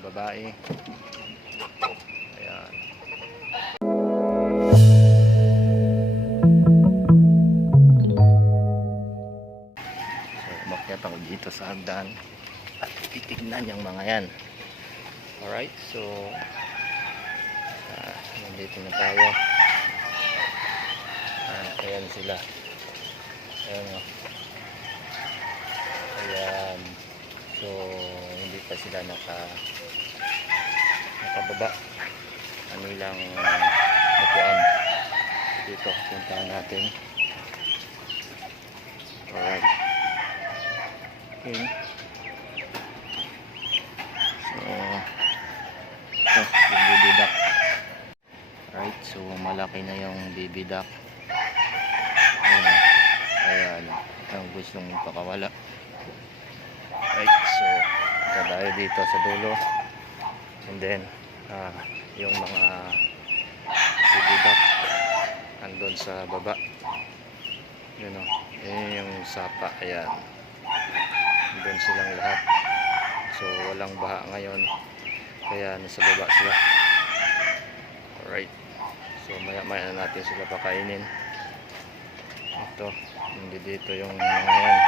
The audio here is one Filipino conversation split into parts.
babae. Ayan. So, umakyat ako dito sa hagdan at titignan yung mga yan. Alright, so ah, nandito na tayo. Ah, ayan sila. Ayan o. Ayan. So, hindi pa sila naka nakababa. Ano lang nakuan. Dito, puntahan natin. Alright. Okay. So, ito, yung baby duck. Alright, so malaki na yung baby duck. Ayan, o. ayan, ang gustong pakawala. Right, so ito tayo dito sa dulo. And then, ah, yung mga baby duck andun sa baba. Yun o, yun yung sapa, ayan. Andun silang lahat. So, walang baha ngayon. Kaya nasa baba sila. Alright. So, maya maya na natin sila pakainin. Ito, hindi dito yung mga yan.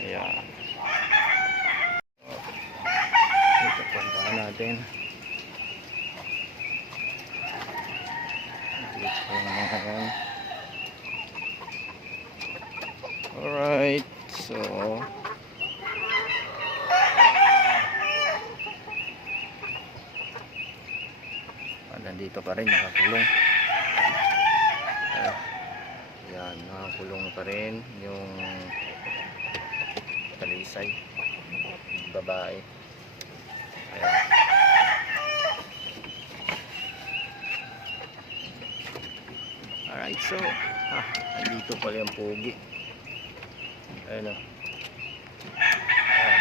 Ayan. Ito, puntahan natin. Alright. So, Ah, nandito pa rin nakakulong ah, yan nakakulong pa rin yung talisay babae ayan alright so ah, nandito pala yung pogi ayun o ayan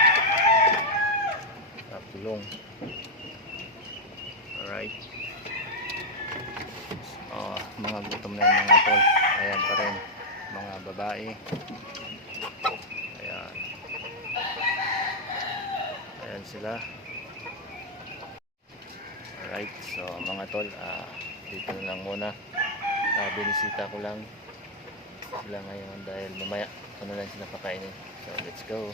nakakulong alright Oh, mga gutom na yung mga tol. Ayan pa rin. Mga babae. Ayan. Ayan sila. Alright. So, mga tol. ah dito na lang muna. Uh, binisita ko lang sila ngayon dahil mamaya na lang sila pakainin. So, let's go.